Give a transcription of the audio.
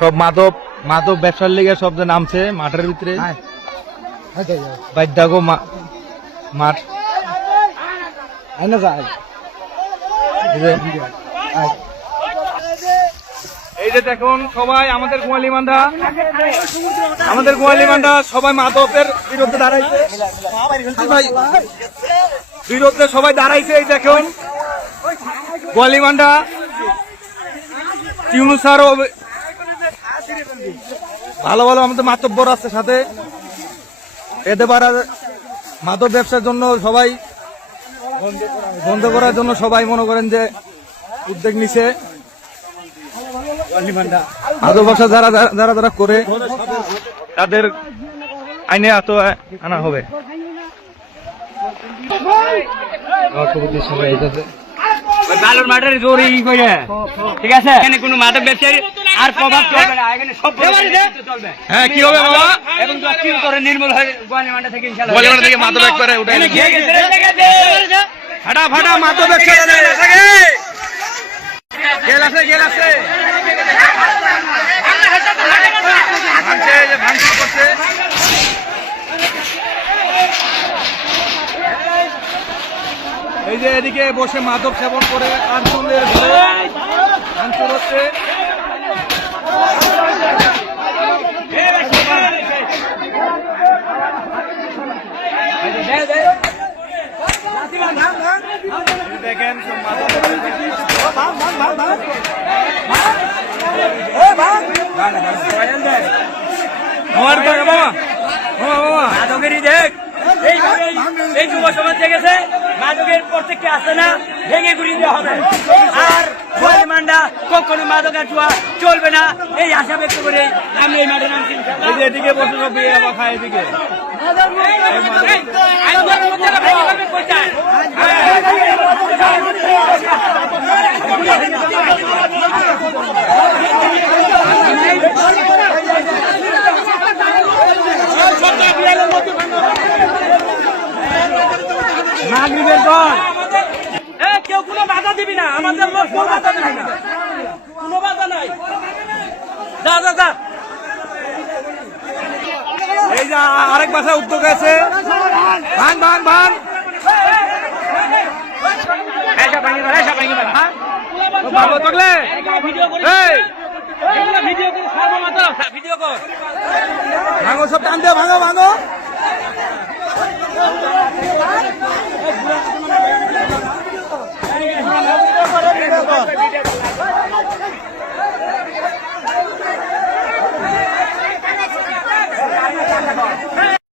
সব মাদক মাদক ব্যবসার লিগে সব যে নামছে মাঠের ভিতরে। বাইদ্যাগো মাঠ। আইনা এই যে- দেখুন সবাই আমাদের গোয়ালি মান্ডা। আমাদের গোয়ালি মান্ডা সবাই মাদকের বিরুদ্ধে দাঁড়াইছে। বিরুদ্ধে সবাই দাঁড়াইছে এই দেখুন। গোয়ালি মান্ডা টিউনুসারও ভালো ভালো আমাদের মাতব্বর আছে সাথে এতে পারা মাদক ব্যবসার জন্য সবাই বন্ধ করার জন্য সবাই মনে করেন যে উদ্যোগ নিছে মাদক ব্যবসা যারা যারা- যারা যারা করে তাদের আইনে এত আনা হবে বালুর মাঠের জোরে ই করে ঠিক আছে? এখানে কোনো মাদক ব্যবসায়ী আর প্রভাব চলবে না। এখানে সব চলবে। হ্যাঁ কি হবে বাবা? এবং তো কি করে নির্মূল হয়ে গোয়ালি মাঠে থেকে ইনশাআল্লাহ। গোয়ালিমাটা থেকে মাদক একবারে উঠে। ফাটা ফাটা মাদক ব্যবসা গেল আছে গেল আছে ভাঙছে এই যে ভাঙচুর করছে এই যে এদিকে বসে মাদক সেবন করে আঞ্চলের ঘরে ভাঙচুর হচ্ছে। দেখেন মাদক বাবা বাবা বাবা। মাদকেরই দেখ। এই- মাদকের প্রত্যেককে আসে না ভেঙে গুড়ি দেওয়া হবে আর গোয়ালি মান্ডা কখনো মাদকের জুয়া চলবে না এই আশা ব্যক্ত করে আমি এই মাঠে নামছি এদিকে বসে সব বিয়ে দিকে এদিকে আইনগত নাগরিকের দল। এ, কেউ কোনো বাধা দিবি না। আমাদের লোক কেউ বাধা দিবি না। কোনো বাধা নাই। যা যা যা। এই যে আরেক বাসা উদ্যোগ আছে। ভান ভান ভান ভাঙি বেড়া, এইসব ভাঙি বেড়া, হ্যাঁ?